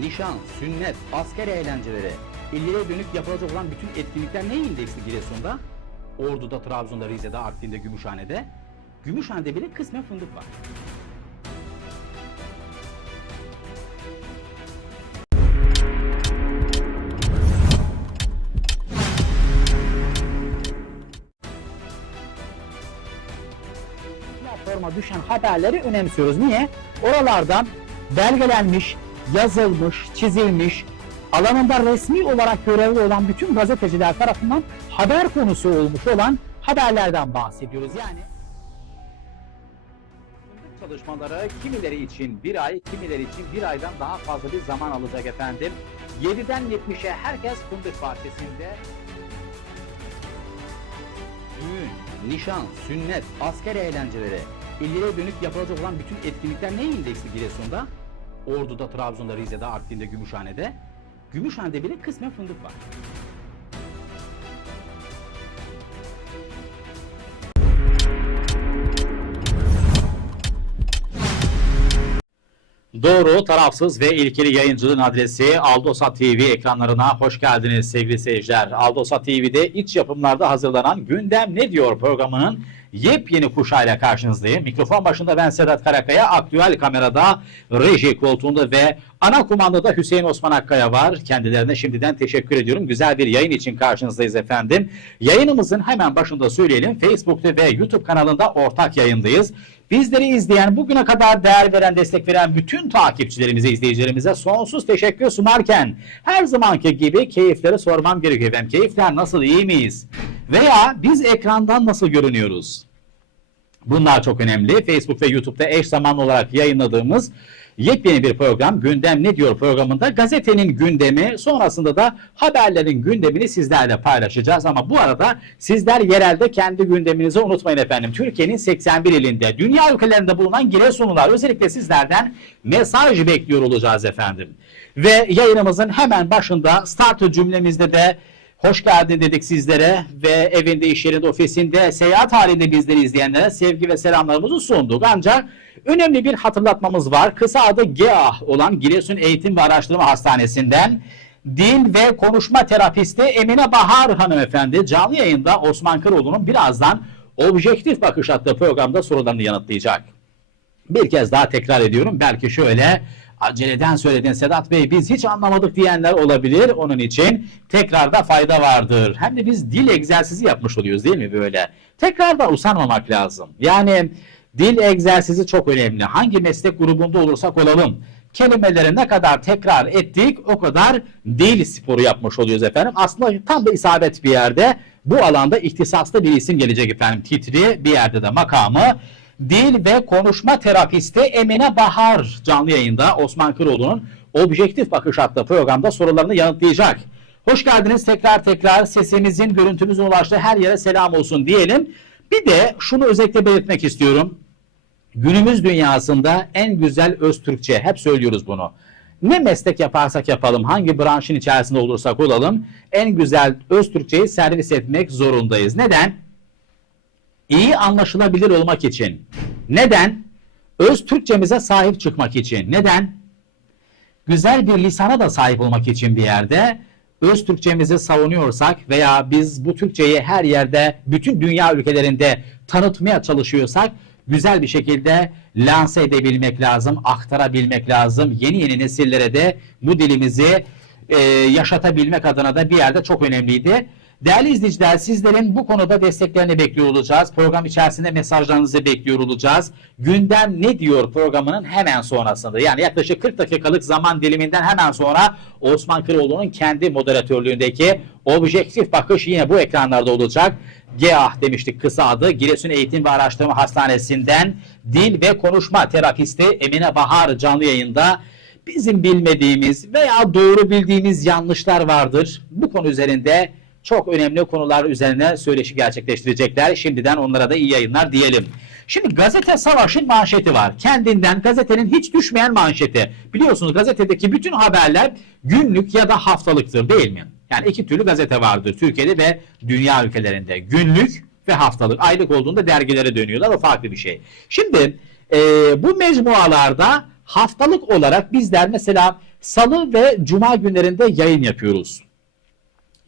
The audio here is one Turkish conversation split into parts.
nişan, sünnet, asker eğlenceleri, illere dönük yapılacak olan bütün etkinlikler neye indeksli Giresun'da? Ordu'da, Trabzon'da, Rize'de, Artvin'de, Gümüşhane'de. Gümüşhane'de bile kısmen fındık var. platforma düşen haberleri önemsiyoruz. Niye? Oralardan belgelenmiş, yazılmış, çizilmiş, alanında resmi olarak görevli olan bütün gazeteciler tarafından haber konusu olmuş olan haberlerden bahsediyoruz. Yani çalışmaları kimileri için bir ay, kimileri için bir aydan daha fazla bir zaman alacak efendim. 7'den 70'e herkes fındık bahçesinde düğün, nişan, sünnet, asker eğlenceleri, illere dönük yapılacak olan bütün etkinlikler neye indeksli Giresun'da? Ordu'da, Trabzon'da, Rize'de, Artvin'de, Gümüşhane'de. Gümüşhane'de bile kısmen fındık var. Doğru, tarafsız ve ilkeli yayıncılığın adresi Aldosa TV ekranlarına hoş geldiniz sevgili seyirciler. Aldosa TV'de iç yapımlarda hazırlanan Gündem Ne Diyor programının yepyeni kuşağıyla karşınızdayım. Mikrofon başında ben Sedat Karakaya, aktüel kamerada, reji koltuğunda ve ana kumandada Hüseyin Osman Akkaya var. Kendilerine şimdiden teşekkür ediyorum. Güzel bir yayın için karşınızdayız efendim. Yayınımızın hemen başında söyleyelim. Facebook'ta ve YouTube kanalında ortak yayındayız. Bizleri izleyen, bugüne kadar değer veren, destek veren bütün takipçilerimize, izleyicilerimize sonsuz teşekkür sunarken her zamanki gibi keyifleri sormam gerekiyor efendim. Keyifler nasıl, iyi miyiz? Veya biz ekrandan nasıl görünüyoruz? Bunlar çok önemli. Facebook ve YouTube'da eş zamanlı olarak yayınladığımız yepyeni bir program Gündem Ne Diyor programında gazetenin gündemi sonrasında da haberlerin gündemini sizlerle paylaşacağız. Ama bu arada sizler yerelde kendi gündeminizi unutmayın efendim. Türkiye'nin 81 ilinde dünya ülkelerinde bulunan Giresunlular özellikle sizlerden mesaj bekliyor olacağız efendim. Ve yayınımızın hemen başında start cümlemizde de Hoş geldin dedik sizlere ve evinde, iş yerinde, ofisinde, seyahat halinde bizleri izleyenlere sevgi ve selamlarımızı sunduk. Ancak önemli bir hatırlatmamız var. Kısa adı GEAH olan Giresun Eğitim ve Araştırma Hastanesi'nden dil ve konuşma terapisti Emine Bahar hanımefendi canlı yayında Osman Kıroğlu'nun birazdan Objektif Bakış adlı programda sorularını yanıtlayacak. Bir kez daha tekrar ediyorum. Belki şöyle aceleden söyledin Sedat Bey biz hiç anlamadık diyenler olabilir. Onun için tekrarda fayda vardır. Hem de biz dil egzersizi yapmış oluyoruz değil mi böyle? Tekrarda usanmamak lazım. Yani dil egzersizi çok önemli. Hangi meslek grubunda olursak olalım. Kelimeleri ne kadar tekrar ettik o kadar dil sporu yapmış oluyoruz efendim. Aslında tam da isabet bir yerde bu alanda ihtisaslı bir isim gelecek efendim. Titri bir yerde de makamı dil ve konuşma terapisti Emine Bahar canlı yayında Osman Kıroğlu'nun Objektif Bakış adlı programda sorularını yanıtlayacak. Hoş geldiniz tekrar tekrar sesimizin görüntümüzün ulaştığı her yere selam olsun diyelim. Bir de şunu özellikle belirtmek istiyorum. Günümüz dünyasında en güzel öz Türkçe hep söylüyoruz bunu. Ne meslek yaparsak yapalım, hangi branşın içerisinde olursak olalım en güzel öz Türkçeyi servis etmek zorundayız. Neden? İyi anlaşılabilir olmak için. Neden? Öz Türkçemize sahip çıkmak için. Neden? Güzel bir lisana da sahip olmak için bir yerde öz Türkçemizi savunuyorsak veya biz bu Türkçeyi her yerde bütün dünya ülkelerinde tanıtmaya çalışıyorsak güzel bir şekilde lanse edebilmek lazım, aktarabilmek lazım. Yeni yeni nesillere de bu dilimizi e, yaşatabilmek adına da bir yerde çok önemliydi. Değerli izleyiciler sizlerin bu konuda desteklerini bekliyor olacağız. Program içerisinde mesajlarınızı bekliyor olacağız. Gündem ne diyor programının hemen sonrasında yani yaklaşık 40 dakikalık zaman diliminden hemen sonra Osman Kıroğlu'nun kendi moderatörlüğündeki objektif bakış yine bu ekranlarda olacak. GEAH demiştik kısa adı Giresun Eğitim ve Araştırma Hastanesi'nden dil ve konuşma terapisti Emine Bahar canlı yayında bizim bilmediğimiz veya doğru bildiğimiz yanlışlar vardır. Bu konu üzerinde çok önemli konular üzerine söyleşi gerçekleştirecekler. Şimdiden onlara da iyi yayınlar diyelim. Şimdi gazete savaşın manşeti var. Kendinden gazetenin hiç düşmeyen manşeti. Biliyorsunuz gazetedeki bütün haberler günlük ya da haftalıktır değil mi? Yani iki türlü gazete vardır Türkiye'de ve dünya ülkelerinde. Günlük ve haftalık. Aylık olduğunda dergilere dönüyorlar. O farklı bir şey. Şimdi e, bu mecmualarda haftalık olarak bizler mesela Salı ve Cuma günlerinde yayın yapıyoruz.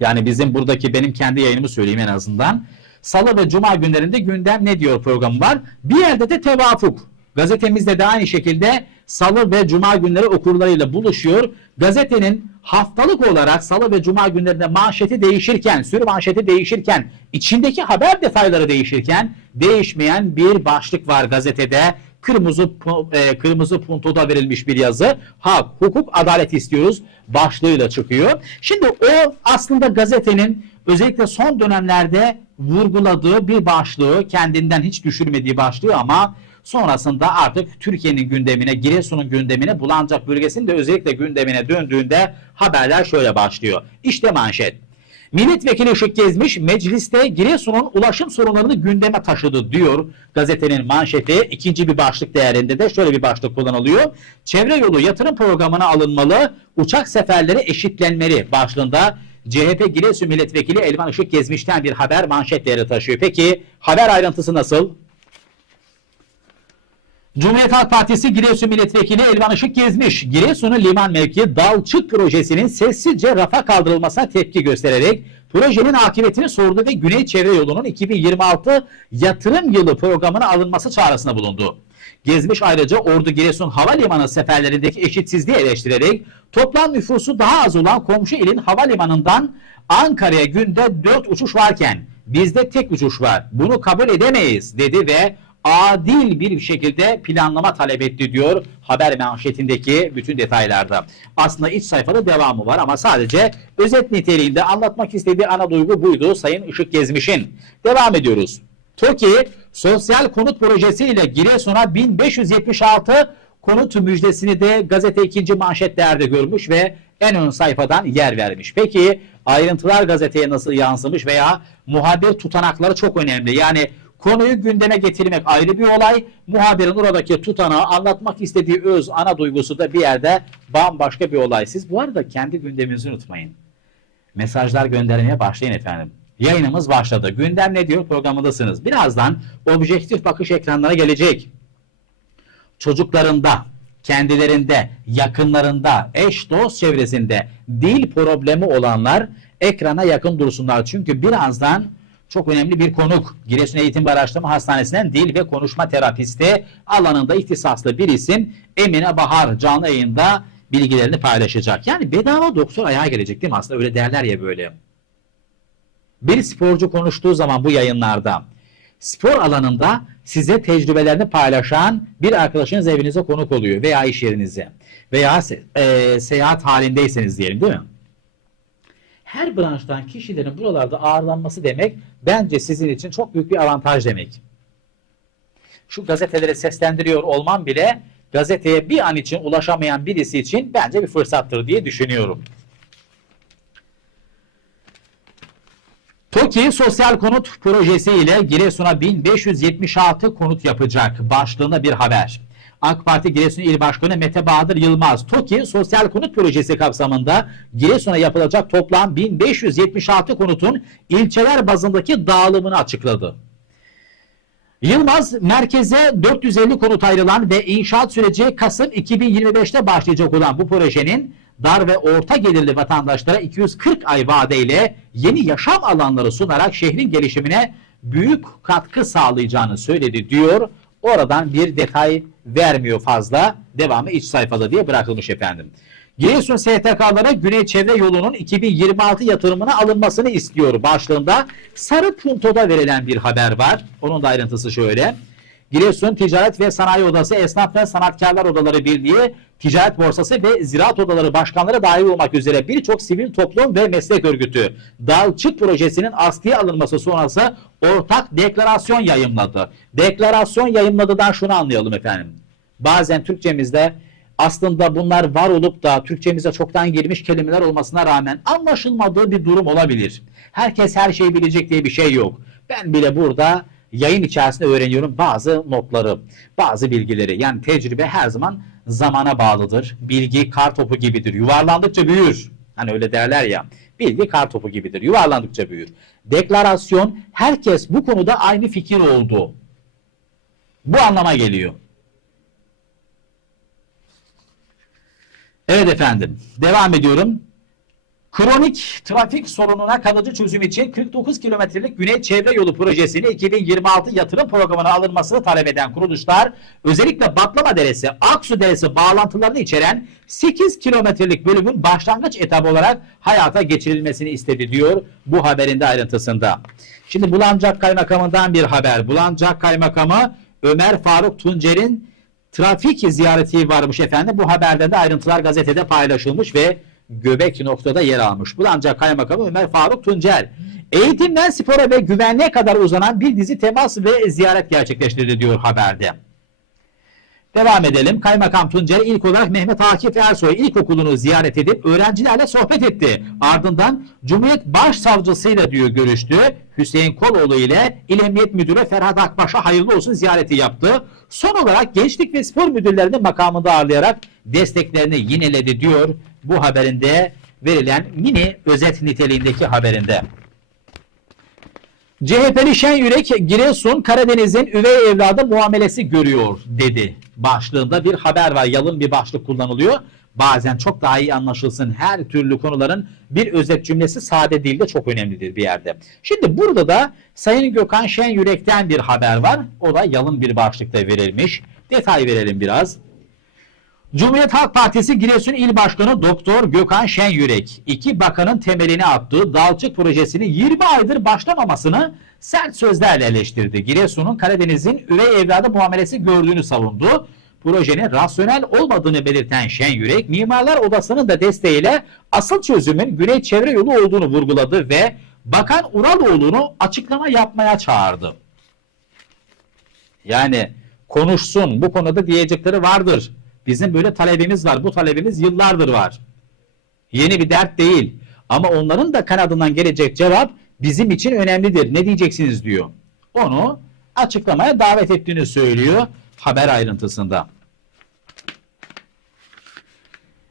Yani bizim buradaki benim kendi yayınımı söyleyeyim en azından. Salı ve Cuma günlerinde gündem ne diyor programı var. Bir yerde de tevafuk. Gazetemizde de aynı şekilde Salı ve Cuma günleri okurlarıyla buluşuyor. Gazetenin haftalık olarak Salı ve Cuma günlerinde manşeti değişirken, sürü manşeti değişirken, içindeki haber detayları değişirken değişmeyen bir başlık var gazetede. Kırmızı e, kırmızı puntoda verilmiş bir yazı. Hak, hukuk, adalet istiyoruz başlığıyla çıkıyor. Şimdi o aslında gazetenin özellikle son dönemlerde vurguladığı bir başlığı, kendinden hiç düşürmediği başlığı ama sonrasında artık Türkiye'nin gündemine, Giresun'un gündemine, Bulancak bölgesinin de özellikle gündemine döndüğünde haberler şöyle başlıyor. İşte manşet. Milletvekili Işık Gezmiş mecliste Giresun'un ulaşım sorunlarını gündeme taşıdı diyor gazetenin manşeti. İkinci bir başlık değerinde de şöyle bir başlık kullanılıyor. Çevre yolu yatırım programına alınmalı, uçak seferleri eşitlenmeli başlığında CHP Giresun Milletvekili Elvan Işık Gezmiş'ten bir haber manşet değeri taşıyor. Peki haber ayrıntısı nasıl? Cumhuriyet Halk Partisi Giresun Milletvekili Elvan Işık gezmiş. Giresun'un liman mevki Dalçık projesinin sessizce rafa kaldırılmasına tepki göstererek projenin akıbetini sordu ve Güney Çevre Yolu'nun 2026 yatırım yılı programına alınması çağrısında bulundu. Gezmiş ayrıca Ordu Giresun Havalimanı seferlerindeki eşitsizliği eleştirerek toplam nüfusu daha az olan komşu ilin havalimanından Ankara'ya günde 4 uçuş varken bizde tek uçuş var. Bunu kabul edemeyiz dedi ve adil bir şekilde planlama talep etti diyor haber manşetindeki bütün detaylarda. Aslında iç sayfada devamı var ama sadece özet niteliğinde anlatmak istediği ana duygu buydu Sayın Işık Gezmiş'in. Devam ediyoruz. TOKİ sosyal konut projesi ile Giresun'a 1576 konut müjdesini de gazete ikinci manşetlerde görmüş ve en ön sayfadan yer vermiş. Peki ayrıntılar gazeteye nasıl yansımış veya muhabir tutanakları çok önemli. Yani konuyu gündeme getirmek ayrı bir olay. Muhabirin oradaki tutanağı anlatmak istediği öz ana duygusu da bir yerde bambaşka bir olay. Siz bu arada kendi gündeminizi unutmayın. Mesajlar göndermeye başlayın efendim. Yayınımız başladı. Gündem ne diyor programındasınız. Birazdan objektif bakış ekranlara gelecek çocuklarında, kendilerinde, yakınlarında, eş dost çevresinde dil problemi olanlar ekrana yakın dursunlar. Çünkü birazdan çok önemli bir konuk. Giresun Eğitim ve Araştırma Hastanesi'nden dil ve konuşma terapisti alanında ihtisaslı bir isim Emine Bahar canlı yayında bilgilerini paylaşacak. Yani bedava doktor ayağa gelecek değil mi? Aslında öyle derler ya böyle. Bir sporcu konuştuğu zaman bu yayınlarda spor alanında size tecrübelerini paylaşan bir arkadaşınız evinize konuk oluyor veya iş yerinize veya se- e, seyahat halindeyseniz diyelim değil mi? Her branştan kişilerin buralarda ağırlanması demek bence sizin için çok büyük bir avantaj demek. Şu gazetelere seslendiriyor olmam bile gazeteye bir an için ulaşamayan birisi için bence bir fırsattır diye düşünüyorum. TOKİ Sosyal Konut Projesi ile Giresun'a 1576 konut yapacak başlığında bir haber. AK Parti Giresun İl Başkanı Mete Bahadır Yılmaz, TOKİ Sosyal Konut Projesi kapsamında Giresun'a yapılacak toplam 1576 konutun ilçeler bazındaki dağılımını açıkladı. Yılmaz merkeze 450 konut ayrılan ve inşaat süreci Kasım 2025'te başlayacak olan bu projenin dar ve orta gelirli vatandaşlara 240 ay vadeyle yeni yaşam alanları sunarak şehrin gelişimine büyük katkı sağlayacağını söyledi diyor. Oradan bir detay vermiyor fazla. Devamı iç sayfada diye bırakılmış efendim. Giresun STK'lara Güney Çevre Yolu'nun 2026 yatırımına alınmasını istiyor başlığında sarı puntoda verilen bir haber var. Onun da ayrıntısı şöyle. Giresun Ticaret ve Sanayi Odası, Esnaf ve Sanatkarlar Odaları Birliği, Ticaret Borsası ve Ziraat Odaları Başkanları dahil olmak üzere birçok sivil toplum ve meslek örgütü Dalçık projesinin askıya alınması sonrası ortak deklarasyon yayımladı. Deklarasyon yayımladıdan şunu anlayalım efendim. Bazen Türkçemizde aslında bunlar var olup da Türkçemize çoktan girmiş kelimeler olmasına rağmen anlaşılmadığı bir durum olabilir. Herkes her şeyi bilecek diye bir şey yok. Ben bile burada yayın içerisinde öğreniyorum bazı notları, bazı bilgileri. Yani tecrübe her zaman zamana bağlıdır. Bilgi kar topu gibidir. Yuvarlandıkça büyür. Hani öyle derler ya. Bilgi kar topu gibidir. Yuvarlandıkça büyür. Deklarasyon herkes bu konuda aynı fikir oldu. Bu anlama geliyor. Evet efendim. Devam ediyorum. Kronik trafik sorununa kalıcı çözüm için 49 kilometrelik Güney Çevre Yolu projesini 2026 yatırım programına alınmasını talep eden kuruluşlar özellikle Baklama Deresi, Aksu Deresi bağlantılarını içeren 8 kilometrelik bölümün başlangıç etabı olarak hayata geçirilmesini istedi diyor bu haberin de ayrıntısında. Şimdi Bulancak Kaymakamı'ndan bir haber. Bulancak Kaymakamı Ömer Faruk Tuncer'in trafik ziyareti varmış efendim. Bu haberde de ayrıntılar gazetede paylaşılmış ve göbek noktada yer almış. Bu ancak Kaymakamı Ömer Faruk Tuncer. Eğitimden spora ve güvenliğe kadar uzanan bir dizi temas ve ziyaret gerçekleştirdi diyor haberde. Devam edelim. Kaymakam Tuncer ilk olarak Mehmet Akif Ersoy İlkokulu'nu ziyaret edip öğrencilerle sohbet etti. Ardından Cumhuriyet Başsavcısıyla diyor görüştü. Hüseyin Koloğlu ile İl Emniyet Müdürü Ferhat Akbaş'a hayırlı olsun ziyareti yaptı. Son olarak Gençlik ve Spor Müdürlerini makamında ağırlayarak desteklerini yineledi diyor bu haberinde verilen mini özet niteliğindeki haberinde. CHP'li Şen Yürek Giresun Karadeniz'in üvey evladı muamelesi görüyor dedi. Başlığında bir haber var. Yalın bir başlık kullanılıyor. Bazen çok daha iyi anlaşılsın her türlü konuların bir özet cümlesi sade değil de çok önemlidir bir yerde. Şimdi burada da Sayın Gökhan Şen Yürek'ten bir haber var. O da yalın bir başlıkta verilmiş. Detay verelim biraz. Cumhuriyet Halk Partisi Giresun İl Başkanı Doktor Gökhan Şenyürek, iki bakanın temelini attığı Dalçık projesinin 20 aydır başlamamasını sert sözlerle eleştirdi. Giresun'un Karadeniz'in üvey evladı muamelesi gördüğünü savundu. Projenin rasyonel olmadığını belirten Şenyürek, Mimarlar Odası'nın da desteğiyle asıl çözümün Güney Çevre Yolu olduğunu vurguladı ve Bakan Uraloğlu'nu açıklama yapmaya çağırdı. Yani konuşsun bu konuda diyecekleri vardır. Bizim böyle talebimiz var. Bu talebimiz yıllardır var. Yeni bir dert değil. Ama onların da kanadından gelecek cevap bizim için önemlidir. Ne diyeceksiniz diyor. Onu açıklamaya davet ettiğini söylüyor haber ayrıntısında.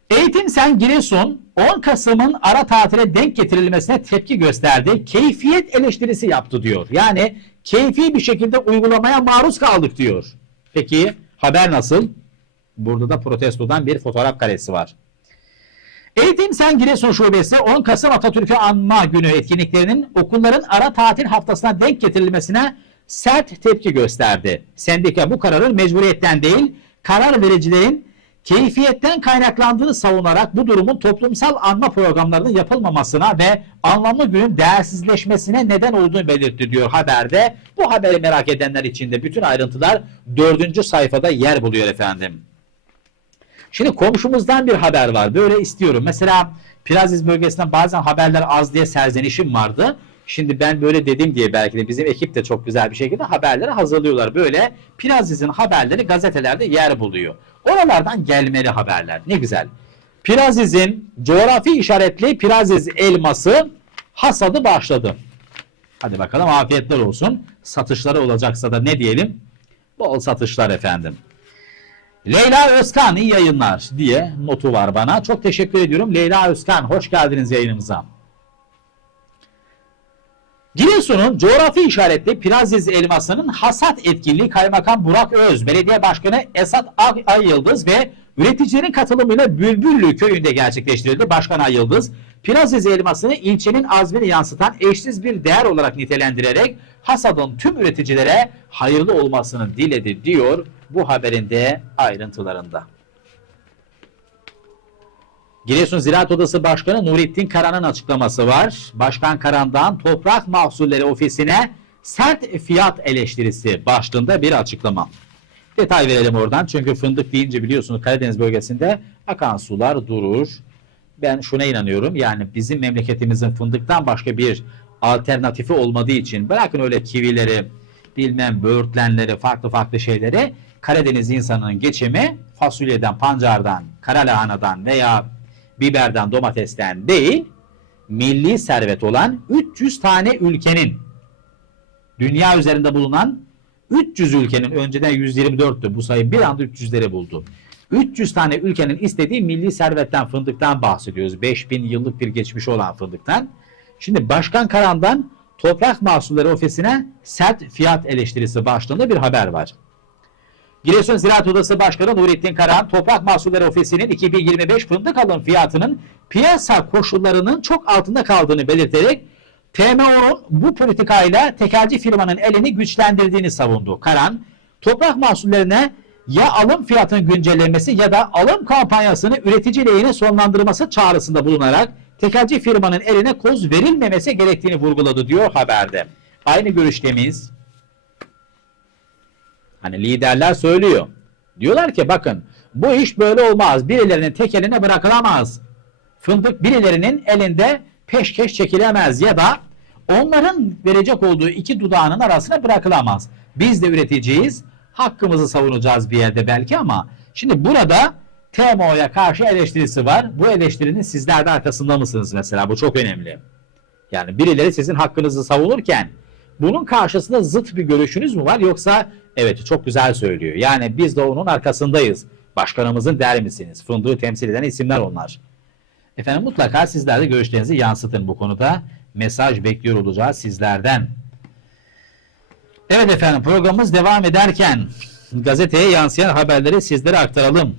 Eğitim Sen Giresun 10 Kasım'ın ara tatile denk getirilmesine tepki gösterdi. Keyfiyet eleştirisi yaptı diyor. Yani keyfi bir şekilde uygulamaya maruz kaldık diyor. Peki haber nasıl? Burada da protestodan bir fotoğraf karesi var. Eğitim Sen Giresun Şubesi 10 Kasım Atatürk'ü anma günü etkinliklerinin okulların ara tatil haftasına denk getirilmesine sert tepki gösterdi. Sendika bu kararın mecburiyetten değil, karar vericilerin keyfiyetten kaynaklandığını savunarak bu durumun toplumsal anma programlarının yapılmamasına ve anlamlı günün değersizleşmesine neden olduğunu belirtti diyor haberde. Bu haberi merak edenler için de bütün ayrıntılar dördüncü sayfada yer buluyor efendim. Şimdi komşumuzdan bir haber var. Böyle istiyorum. Mesela Piraziz bölgesinden bazen haberler az diye serzenişim vardı. Şimdi ben böyle dedim diye belki de bizim ekip de çok güzel bir şekilde haberleri hazırlıyorlar. Böyle Piraziz'in haberleri gazetelerde yer buluyor. Oralardan gelmeli haberler. Ne güzel. Piraziz'in coğrafi işaretli Piraziz elması hasadı başladı. Hadi bakalım afiyetler olsun. Satışları olacaksa da ne diyelim? Bol satışlar efendim. Leyla Özkan iyi yayınlar diye notu var bana. Çok teşekkür ediyorum. Leyla Özkan hoş geldiniz yayınımıza. Giresun'un coğrafi işaretli Piraziz elmasının hasat etkinliği Kaymakam Burak Öz, Belediye Başkanı Esat Ay Yıldız ve üreticilerin katılımıyla Bülbüllü köyünde gerçekleştirildi. Başkan Ay Yıldız, Piraziz elmasını ilçenin azmini yansıtan eşsiz bir değer olarak nitelendirerek hasadın tüm üreticilere hayırlı olmasını diledi diyor bu haberin de ayrıntılarında. Giresun Ziraat Odası Başkanı Nurettin Karan'ın açıklaması var. Başkan Karan'dan Toprak Mahsulleri Ofisi'ne sert fiyat eleştirisi başlığında bir açıklama. Detay verelim oradan çünkü fındık deyince biliyorsunuz Karadeniz bölgesinde akan sular durur. Ben şuna inanıyorum yani bizim memleketimizin fındıktan başka bir alternatifi olmadığı için bırakın öyle kivileri bilmem böğürtlenleri farklı farklı şeyleri Karadeniz insanının geçimi fasulyeden, pancardan, kara lahanadan veya biberden, domatesten değil, milli servet olan 300 tane ülkenin dünya üzerinde bulunan 300 ülkenin önceden 124'tü bu sayı bir anda 300'leri buldu. 300 tane ülkenin istediği milli servetten fındıktan bahsediyoruz. 5000 yıllık bir geçmişi olan fındıktan. Şimdi Başkan Karan'dan Toprak Mahsulleri Ofisi'ne sert fiyat eleştirisi başlığında bir haber var. Giresun Ziraat Odası Başkanı Nurettin Karahan, Toprak Mahsulleri Ofisi'nin 2025 fındık alım fiyatının piyasa koşullarının çok altında kaldığını belirterek TMO'nun bu politikayla tekelci firmanın elini güçlendirdiğini savundu. Karan, toprak mahsullerine ya alım fiyatının güncellenmesi ya da alım kampanyasını üretici lehine sonlandırması çağrısında bulunarak tekelci firmanın eline koz verilmemesi gerektiğini vurguladı diyor haberde. Aynı görüştemiz Hani liderler söylüyor. Diyorlar ki bakın bu iş böyle olmaz. Birilerinin tek eline bırakılamaz. Fındık birilerinin elinde peşkeş çekilemez ya da onların verecek olduğu iki dudağının arasına bırakılamaz. Biz de üreticiyiz. Hakkımızı savunacağız bir yerde belki ama şimdi burada TMO'ya karşı eleştirisi var. Bu eleştirinin sizler de arkasında mısınız mesela? Bu çok önemli. Yani birileri sizin hakkınızı savunurken bunun karşısında zıt bir görüşünüz mü var yoksa evet çok güzel söylüyor. Yani biz de onun arkasındayız. Başkanımızın der misiniz? Fındığı temsil eden isimler onlar. Efendim mutlaka sizler de görüşlerinizi yansıtın bu konuda. Mesaj bekliyor olacağız sizlerden. Evet efendim programımız devam ederken gazeteye yansıyan haberleri sizlere aktaralım.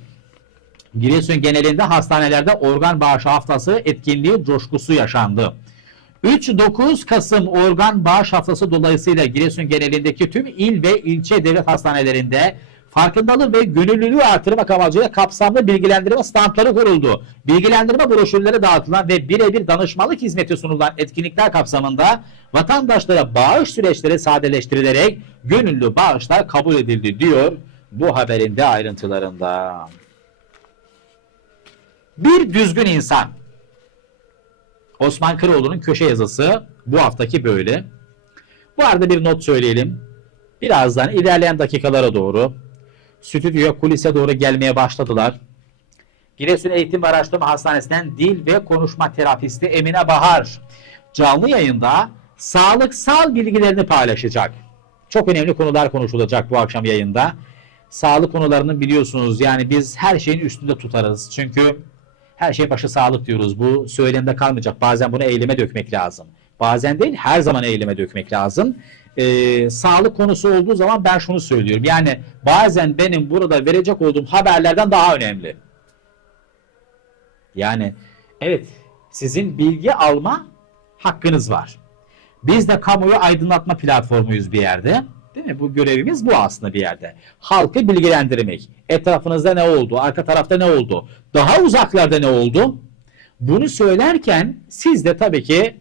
Giresun genelinde hastanelerde organ bağışı haftası etkinliği coşkusu yaşandı. 3-9 Kasım organ bağış haftası dolayısıyla Giresun genelindeki tüm il ve ilçe devlet hastanelerinde farkındalığı ve gönüllülüğü artırmak amacıyla kapsamlı bilgilendirme standları kuruldu. Bilgilendirme broşürleri dağıtılan ve birebir danışmanlık hizmeti sunulan etkinlikler kapsamında vatandaşlara bağış süreçleri sadeleştirilerek gönüllü bağışlar kabul edildi diyor bu haberin de ayrıntılarında. Bir düzgün insan. Osman Kıroğlu'nun köşe yazısı bu haftaki böyle. Bu arada bir not söyleyelim. Birazdan ilerleyen dakikalara doğru stüdyoya kulise doğru gelmeye başladılar. Giresun Eğitim ve Araştırma Hastanesi'nden dil ve konuşma terapisti Emine Bahar canlı yayında sağlıksal bilgilerini paylaşacak. Çok önemli konular konuşulacak bu akşam yayında. Sağlık konularını biliyorsunuz yani biz her şeyin üstünde tutarız. Çünkü her şey başı sağlık diyoruz. Bu söylemde kalmayacak. Bazen bunu eyleme dökmek lazım. Bazen değil her zaman eyleme dökmek lazım. Ee, sağlık konusu olduğu zaman ben şunu söylüyorum. Yani bazen benim burada verecek olduğum haberlerden daha önemli. Yani evet sizin bilgi alma hakkınız var. Biz de kamuoyu aydınlatma platformuyuz bir yerde. Değil mi? Bu görevimiz bu aslında bir yerde. Halkı bilgilendirmek. Etrafınızda ne oldu? Arka tarafta ne oldu? Daha uzaklarda ne oldu? Bunu söylerken siz de tabii ki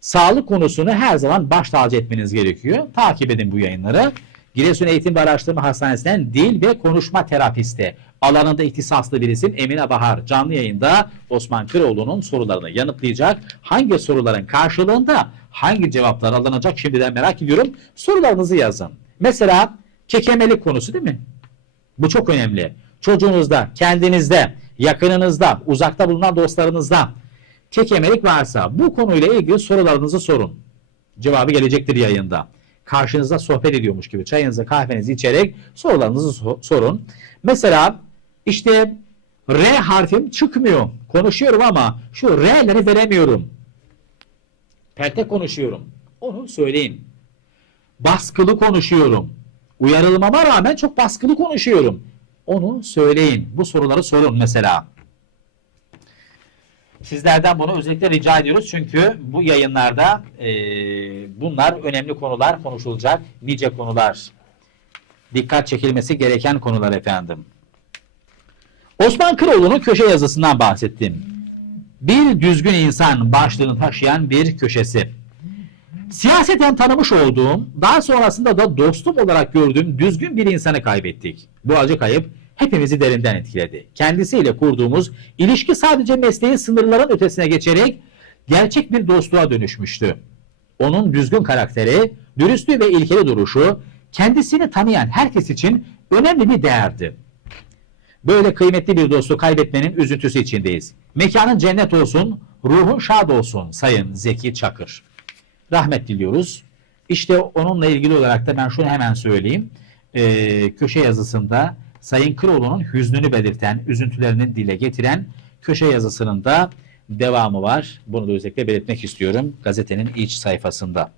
sağlık konusunu her zaman baş tacı etmeniz gerekiyor. Takip edin bu yayınları. Giresun Eğitim ve Araştırma Hastanesi'nden dil ve konuşma terapisti. Alanında ihtisaslı bir isim Emine Bahar canlı yayında Osman Kıroğlu'nun sorularını yanıtlayacak. Hangi soruların karşılığında hangi cevaplar alınacak şimdiden merak ediyorum. Sorularınızı yazın. Mesela kekemelik konusu değil mi? Bu çok önemli. Çocuğunuzda, kendinizde, yakınınızda, uzakta bulunan dostlarınızda kekemelik varsa bu konuyla ilgili sorularınızı sorun. Cevabı gelecektir yayında. Karşınızda sohbet ediyormuş gibi çayınızı kahvenizi içerek sorularınızı so- sorun. Mesela işte R harfim çıkmıyor. Konuşuyorum ama şu R'leri veremiyorum. Perte konuşuyorum. Onu söyleyin. Baskılı konuşuyorum. Uyarılmama rağmen çok baskılı konuşuyorum. Onu söyleyin. Bu soruları sorun mesela. Sizlerden bunu özellikle rica ediyoruz çünkü bu yayınlarda e, bunlar önemli konular konuşulacak. Nice konular. Dikkat çekilmesi gereken konular efendim. Osman Kıroğlu'nun köşe yazısından bahsettim. Bir düzgün insan başlığını taşıyan bir köşesi. Siyaseten tanımış olduğum, daha sonrasında da dostum olarak gördüğüm düzgün bir insanı kaybettik. Bu acı kayıp hepimizi derinden etkiledi. Kendisiyle kurduğumuz ilişki sadece mesleğin sınırların ötesine geçerek gerçek bir dostluğa dönüşmüştü. Onun düzgün karakteri, dürüstlüğü ve ilkeli duruşu kendisini tanıyan herkes için önemli bir değerdi. Böyle kıymetli bir dostu kaybetmenin üzüntüsü içindeyiz. Mekanın cennet olsun, ruhun şad olsun Sayın Zeki Çakır. Rahmet diliyoruz. İşte onunla ilgili olarak da ben şunu hemen söyleyeyim. Ee, köşe yazısında Sayın Kıroğlu'nun hüznünü belirten, üzüntülerini dile getiren köşe yazısının da devamı var. Bunu da özellikle belirtmek istiyorum gazetenin iç sayfasında.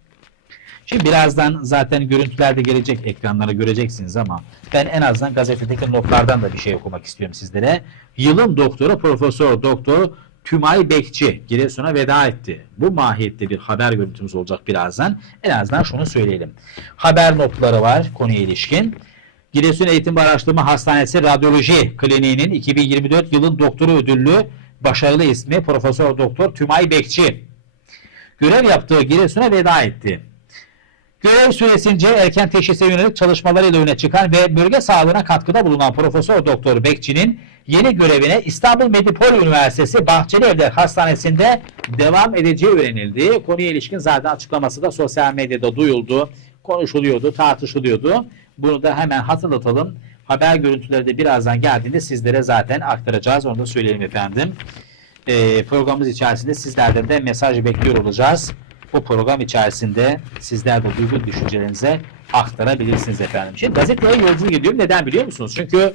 Şimdi birazdan zaten görüntüler de gelecek ekranlara göreceksiniz ama ben en azından gazetedeki notlardan da bir şey okumak istiyorum sizlere. Yılın doktoru Profesör Doktor Tümay Bekçi Giresun'a veda etti. Bu mahiyette bir haber görüntümüz olacak birazdan. En azından şunu söyleyelim. Haber notları var konuya ilişkin. Giresun Eğitim ve Araştırma Hastanesi Radyoloji Kliniği'nin 2024 yılın doktoru ödüllü başarılı ismi Profesör Doktor Tümay Bekçi. Görev yaptığı Giresun'a veda etti. Görev süresince erken teşhise yönelik çalışmalarıyla öne çıkan ve bölge sağlığına katkıda bulunan Profesör Doktor Bekçi'nin yeni görevine İstanbul Medipol Üniversitesi Bahçelievler Hastanesi'nde devam edeceği öğrenildi. Konuya ilişkin zaten açıklaması da sosyal medyada duyuldu, konuşuluyordu, tartışılıyordu. Bunu da hemen hatırlatalım. Haber görüntüleri de birazdan geldiğinde sizlere zaten aktaracağız. Onu da söyleyelim efendim. Ee, programımız içerisinde sizlerden de mesaj bekliyor olacağız. Bu program içerisinde sizler de duygu düşüncelerinize aktarabilirsiniz efendim. Şimdi gazeteye yolculuk ediyorum. Neden biliyor musunuz? Çünkü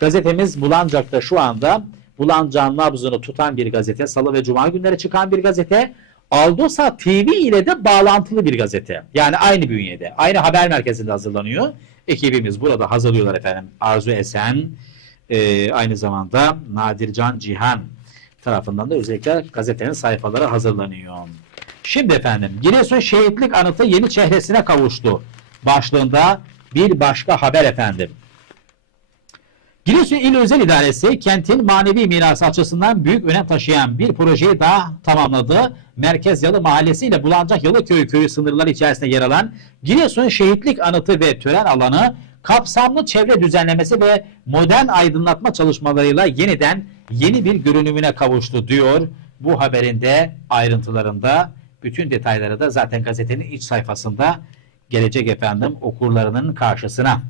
gazetemiz Bulancak'ta şu anda Bulancak'ın nabzını tutan bir gazete. Salı ve Cuma günleri çıkan bir gazete. Aldosa TV ile de bağlantılı bir gazete. Yani aynı bünyede. Aynı haber merkezinde hazırlanıyor. Ekibimiz burada hazırlıyorlar efendim. Arzu Esen, e, aynı zamanda Nadircan Cihan tarafından da özellikle gazetenin sayfaları hazırlanıyor. Şimdi efendim Giresun Şehitlik Anıtı yeni çehresine kavuştu. Başlığında bir başka haber efendim. Giresun İl Özel İdaresi kentin manevi mirası açısından büyük önem taşıyan bir projeyi daha tamamladı. Merkez Yalı Mahallesi ile Bulancak Yalıköy köyü sınırları içerisinde yer alan Giresun Şehitlik Anıtı ve Tören Alanı kapsamlı çevre düzenlemesi ve modern aydınlatma çalışmalarıyla yeniden yeni bir görünümüne kavuştu diyor. Bu haberin de ayrıntılarında bütün detayları da zaten gazetenin iç sayfasında gelecek efendim okurlarının karşısına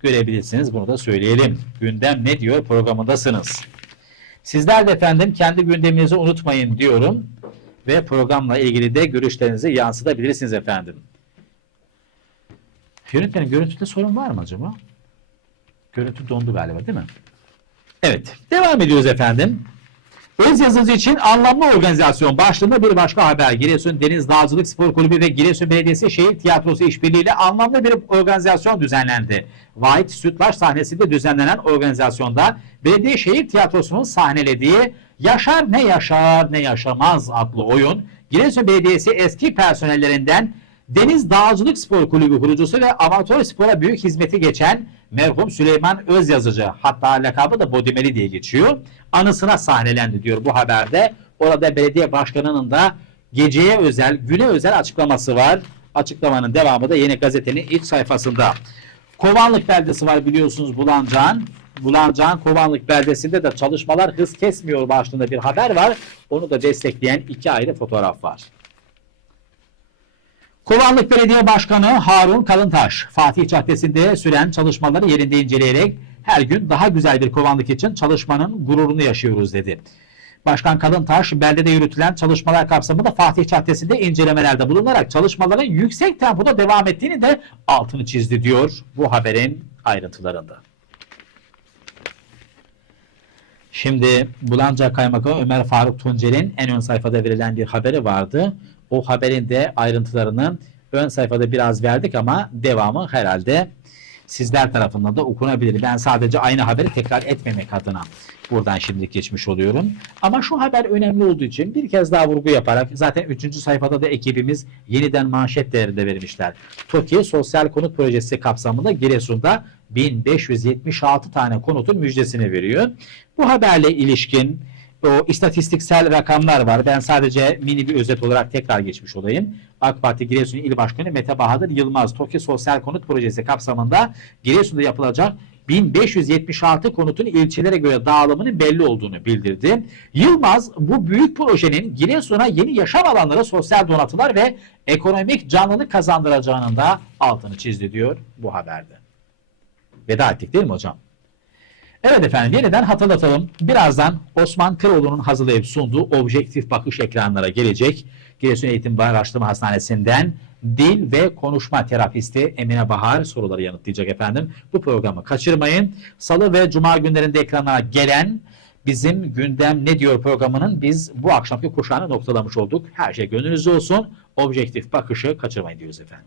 görebilirsiniz. Bunu da söyleyelim. Gündem ne diyor programındasınız. Sizler de efendim kendi gündeminizi unutmayın diyorum. Ve programla ilgili de görüşlerinizi yansıtabilirsiniz efendim. Yönetmenim görüntüde sorun var mı acaba? Görüntü dondu galiba değil mi? Evet. Devam ediyoruz efendim. Öz yazıcı için anlamlı organizasyon başlığında bir başka haber. Giresun Deniz Dağcılık Spor Kulübü ve Giresun Belediyesi Şehir Tiyatrosu işbirliğiyle anlamlı bir organizasyon düzenlendi. Vahit Sütlaç sahnesinde düzenlenen organizasyonda Belediye Şehir Tiyatrosu'nun sahnelediği Yaşar Ne Yaşar Ne Yaşamaz adlı oyun Giresun Belediyesi eski personellerinden Deniz Dağcılık Spor Kulübü kurucusu ve amatör spora büyük hizmeti geçen merhum Süleyman Özyazıcı hatta lakabı da Bodimeli diye geçiyor. Anısına sahnelendi diyor bu haberde. Orada belediye başkanının da geceye özel, güne özel açıklaması var. Açıklamanın devamı da yeni gazetenin ilk sayfasında. Kovanlık beldesi var biliyorsunuz Bulancağın. Bulancağın Kovanlık beldesinde de çalışmalar hız kesmiyor başlığında bir haber var. Onu da destekleyen iki ayrı fotoğraf var. Kovanlık Belediye Başkanı Harun Kalıntaş, Fatih Caddesi'nde süren çalışmaları yerinde inceleyerek her gün daha güzel bir kovanlık için çalışmanın gururunu yaşıyoruz dedi. Başkan Kalıntaş, beldede yürütülen çalışmalar kapsamında Fatih Caddesi'nde incelemelerde bulunarak çalışmaların yüksek tempoda devam ettiğini de altını çizdi diyor bu haberin ayrıntılarında. Şimdi Bulancak Kaymakamı Ömer Faruk Tuncer'in en ön sayfada verilen bir haberi vardı. O haberin de ayrıntılarını ön sayfada biraz verdik ama devamı herhalde sizler tarafından da okunabilir. Ben sadece aynı haberi tekrar etmemek adına buradan şimdi geçmiş oluyorum. Ama şu haber önemli olduğu için bir kez daha vurgu yaparak zaten 3. sayfada da ekibimiz yeniden manşet değerinde vermişler. TOKİ Sosyal Konut Projesi kapsamında Giresun'da 1576 tane konutun müjdesini veriyor. Bu haberle ilişkin o istatistiksel rakamlar var. Ben sadece mini bir özet olarak tekrar geçmiş olayım. AK Parti Giresun İl Başkanı Mete Bahadır Yılmaz TOKİ Sosyal Konut Projesi kapsamında Giresun'da yapılacak 1576 konutun ilçelere göre dağılımının belli olduğunu bildirdi. Yılmaz bu büyük projenin Giresun'a yeni yaşam alanları, sosyal donatılar ve ekonomik canlılık kazandıracağının da altını çizdi diyor bu haberde. Veda ettik değil mi hocam? Evet efendim yeniden hatırlatalım. Birazdan Osman Kıroğlu'nun hazırlayıp sunduğu objektif bakış ekranlara gelecek. Giresun Eğitim ve Araştırma Hastanesi'nden dil ve konuşma terapisti Emine Bahar soruları yanıtlayacak efendim. Bu programı kaçırmayın. Salı ve Cuma günlerinde ekranlara gelen bizim Gündem Ne Diyor programının biz bu akşamki kuşağını noktalamış olduk. Her şey gönlünüzde olsun. Objektif bakışı kaçırmayın diyoruz efendim.